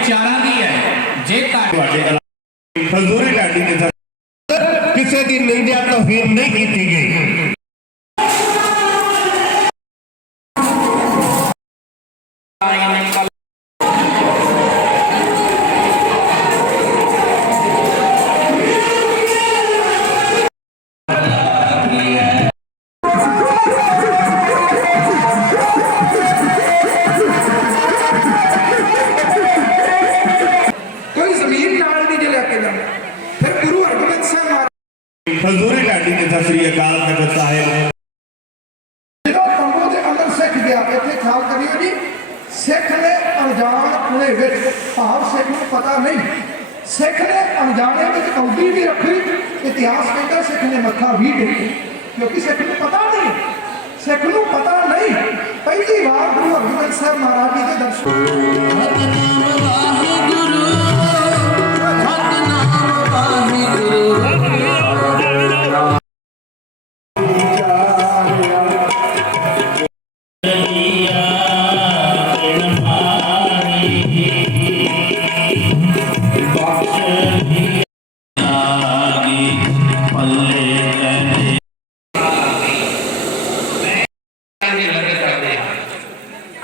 ਚਾਰਾਂ ਦੀ ਹੈ ਜੇ ਘੱਟ ਤੁਹਾਡੇ ਹਜ਼ੂਰੀ ਢਾਡੀ ਨੇ ਕਿਸੇ ਦੀ ਨਿੰਦਿਆ ਤੋਹੀਨ ਨਹੀਂ ਕੀਤੀ ਗਈ ਕੋਈ ਨਾਲ ਨਹੀਂ ਜੇ ਲੈ ਕੇ ਜਾਂਦਾ। ਫਿਰ ਗੁਰੂ ਹਰਗੋਬਿੰਦ ਸਾਹਿਬ ਮਹਾਰਾਜ ਹਜ਼ੂਰੀ ਢਾਡੀ ਨੇ ਸਤਿ ਸ੍ਰੀ ਅਕਾਲ ਤਖਤ ਸਾਹਿਬ ਜਦੋਂ ਤੰਬੂ ਦੇ ਅੰਦਰ ਸਿੱਖ ਗਿਆ ਇੱਥੇ ਖਿਆਲ ਕਰਿਓ ਜੀ ਸਿੱਖ ਨੇ ਅਣਜਾਣ ਕੁਲੇ ਵਿੱਚ ਭਾਵ ਸਿੱਖ ਨੂੰ ਪਤਾ ਨਹੀਂ ਸਿੱਖ ਨੇ ਅਣਜਾਣੇ ਵਿੱਚ ਕੌਡੀ ਵੀ ਰੱਖੀ ਇਤਿਹਾਸ ਕਹਿੰਦਾ ਸਿੱਖ ਨੇ ਮੱਥਾ ਵੀ ਟੇਕੀ ਕਿਉਂਕਿ ਸਿੱਖ ਨੂੰ ਪਤਾ ਨਹੀਂ ਸਿੱਖ ਨੂੰ ਪਤਾ ਨਹੀਂ ਪਹਿਲੀ ਵਾਰ ਗੁਰੂ ਹਰਗੋਬਿੰਦ ਸਾਹਿਬ ਮਹਾਰਾਜ ਜੀ ਦੇ ਦਰਸ਼ਨ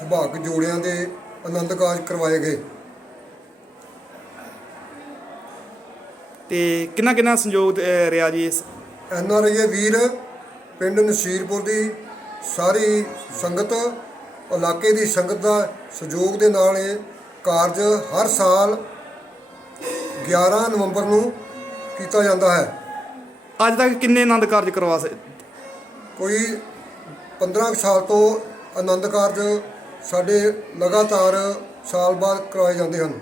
ਸੁਭਾਗ ਜੋੜਿਆਂ ਦੇ ਆਨੰਦ ਕਾਰਜ ਕਰਵਾਏ ਗਏ। ਤੇ ਕਿੰਨਾ ਕਿੰਨਾ ਸੰਯੋਗ ਅਹ, ਰਿਹਾ ਜੀ ਇਸ? ਐਨ ਆਰ ਆਈ ਵੀਰ ਪਿੰਡ ਨਸੀਰਪੁਰ ਦੀ ਸਾਰੀ ਸੰਗਤ ਇਲਾਕੇ ਦੀ ਸੰਗਤ ਦਾ ਸਹਿਯੋਗ ਦੇ ਨਾਲ ਇਹ ਕਾਰਜ ਹਰ ਸਾਲ 11 ਨਵੰਬਰ ਨੂੰ ਕੀਤਾ ਜਾਂਦਾ ਹੈ। ਅੱਜ ਤੱਕ ਕਿੰਨੇ ਆਨੰਦ ਕਾਰਜ ਕਰਵਾ ਸ ਕੋਈ 15 ਕੁ ਸਾਲ ਤੋਂ ਆਨੰਦ ਕਾਰਜ ਸਾਡੇ ਲਗਾਤਾਰ ਸਾਲ ਬਾਅਦ ਕਰਵਾਏ ਜਾਂਦੇ ਹਨ।